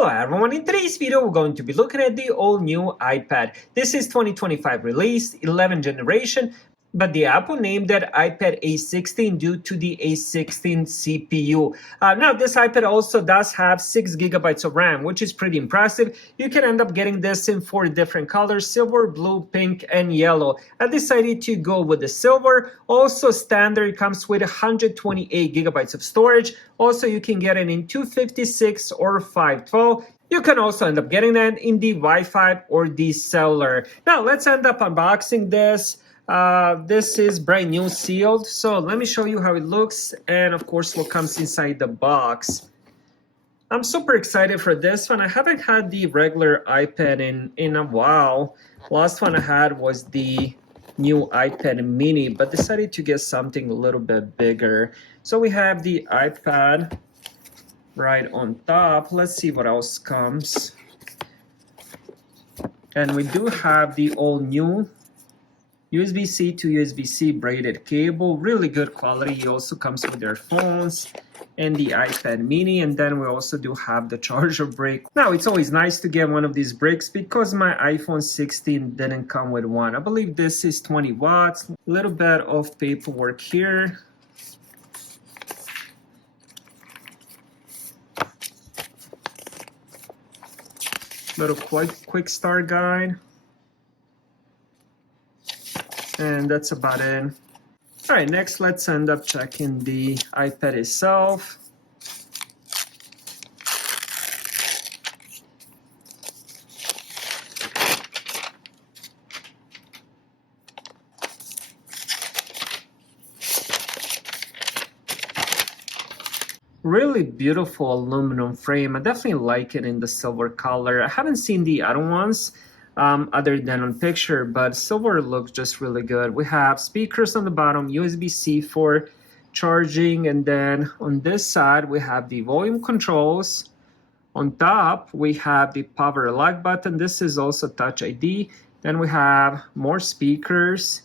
Hello everyone, in today's video we're going to be looking at the all new iPad. This is 2025 release, 11th generation, but the Apple named it iPad A16 due to the A16 CPU. Now this iPad also does have 6 gigabytes of RAM, which is pretty impressive. You can end up getting this in 4 different colors: silver, blue, pink, and yellow. I decided to go with the silver. Also standard comes with 128 gigabytes of storage. Also you can get it in 256 or 512. You can also end up getting that in the Wi-Fi or the cellular. Now let's end up unboxing this. This is brand new sealed, so let me show you how it looks and of course what comes inside the box. I'm super excited for this one. I haven't had the regular iPad in a while. Last one I had was the new iPad mini, but decided to get something a little bit bigger. So we have the iPad right on top. Let's see what else comes. And we do have the all new USB-C to USB-C braided cable, really good quality. It also comes with their phones and the iPad mini, and then we also do have the charger brick. Now it's always nice to get one of these bricks because my iPhone 16 didn't come with one. I believe this is 20 watts. A little bit of paperwork here. Little quick start guide. And that's about it. All right, next let's end up checking the iPad itself. Really beautiful aluminum frame. I definitely like it in the silver color. I haven't seen the other ones other than on picture, but silver looks just really good. We have speakers on the bottom, USB-C for charging, and then on this side we have the volume controls. On top we have the power lock button. This is also Touch ID. Then we have more speakers,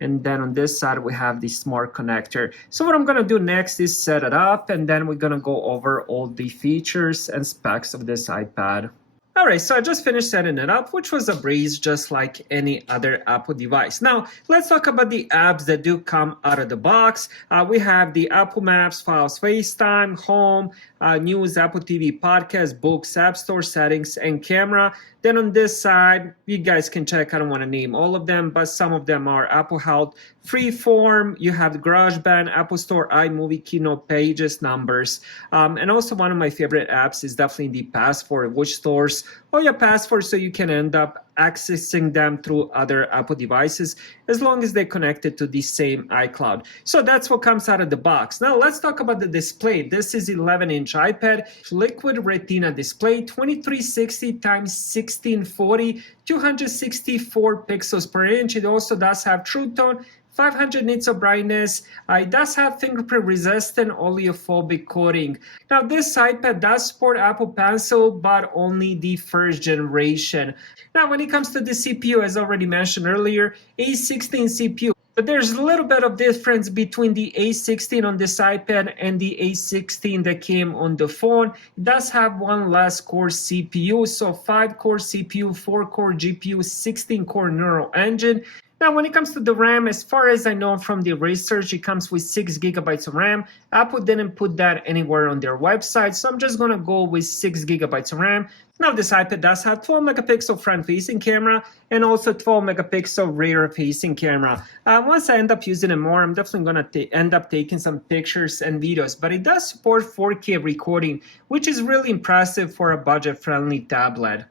and then on this side we have the smart connector. So what I'm gonna do next is set it up, and then we're gonna go over all the features and specs of this iPad. All right, so I just finished setting it up, which was a breeze, just like any other Apple device. Now, let's talk about the apps that do come out of the box. We have the Apple Maps, Files, FaceTime, Home, News, Apple TV, Podcast, Books, App Store, Settings, and Camera. Then on this side, you guys can check. I don't want to name all of them, but some of them are Apple Health, Freeform. You have GarageBand, Apple Store, iMovie, Keynote, Pages, Numbers. And also one of my favorite apps is definitely the Passport, which stores all your passwords so you can end up accessing them through other Apple devices as long as they're connected to the same iCloud. So that's what comes out of the box. Now let's talk about the display. This is 11-inch iPad, liquid retina display, 2360 times 1640, 264 pixels per inch. It also does have True Tone, 500 nits of brightness. It does have fingerprint resistant oleophobic coating. Now this iPad does support Apple Pencil, but only the first generation. Now when it comes to the CPU, as already mentioned earlier, A16 CPU. But there's a little bit of difference between the A16 on this iPad and the A16 that came on the phone. It does have one less core CPU, so 5-core CPU, 4-core GPU, 16-core neural engine. Now, when it comes to the RAM, as far as I know from the research, it comes with 6 gigabytes of RAM. Apple didn't put that anywhere on their website, so I'm just going to go with 6 gigabytes of RAM. Now, this iPad does have 12 megapixel front-facing camera and also 12 megapixel rear-facing camera. Once I end up using it more, I'm definitely going to end up taking some pictures and videos, but it does support 4K recording, which is really impressive for a budget-friendly tablet.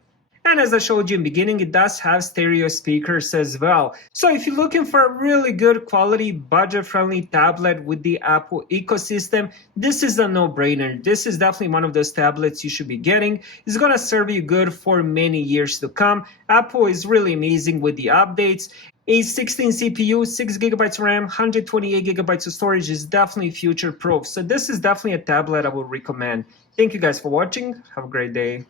And as I showed you in the beginning, it does have stereo speakers as well. So if you're looking for a really good quality, budget-friendly tablet with the Apple ecosystem, this is a no-brainer. This is definitely one of those tablets you should be getting. It's going to serve you good for many years to come. Apple is really amazing with the updates. A16 CPU, 6 gigabytes RAM, 128 gigabytes of storage is definitely future-proof. So this is definitely a tablet I would recommend. Thank you guys for watching. Have a great day.